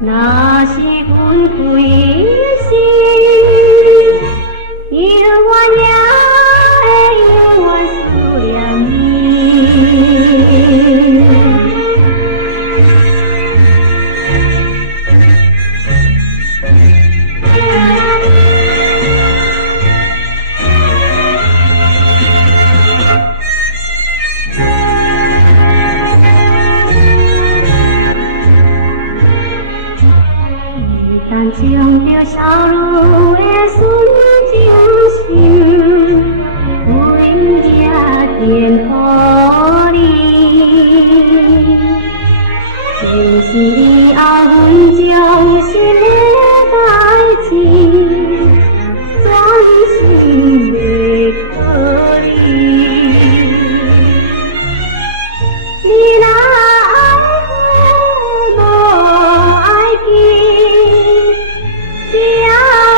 那是阮归心，永远也会永远思念你。但将着少女的纯情心，每夜献予你。就是以后阮将心的代志，专心袂可你。你若爱我，无爱见。只要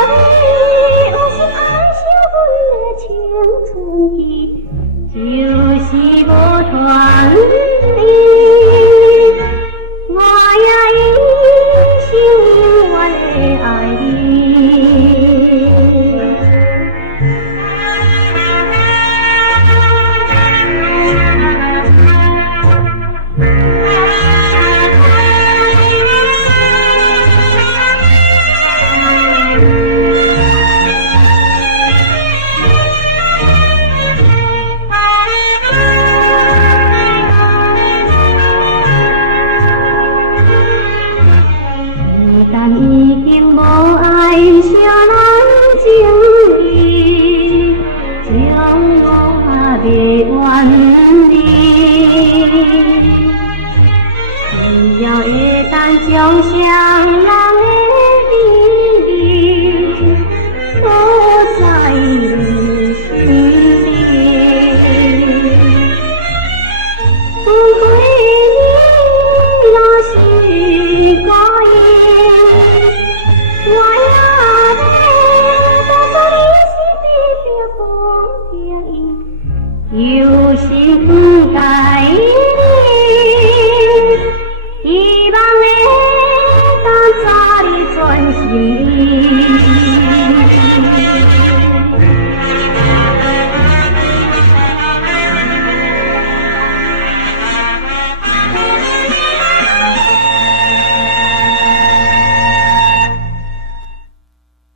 你有心爱惜阮的青春期，就是无传你，我也一生永远的爱你。但已经无爱啥人情义，将我袂怨离。只要会当将双人的秘密锁在你心里，分开你若是怪意。我也要当作你是地表光景，有心不改。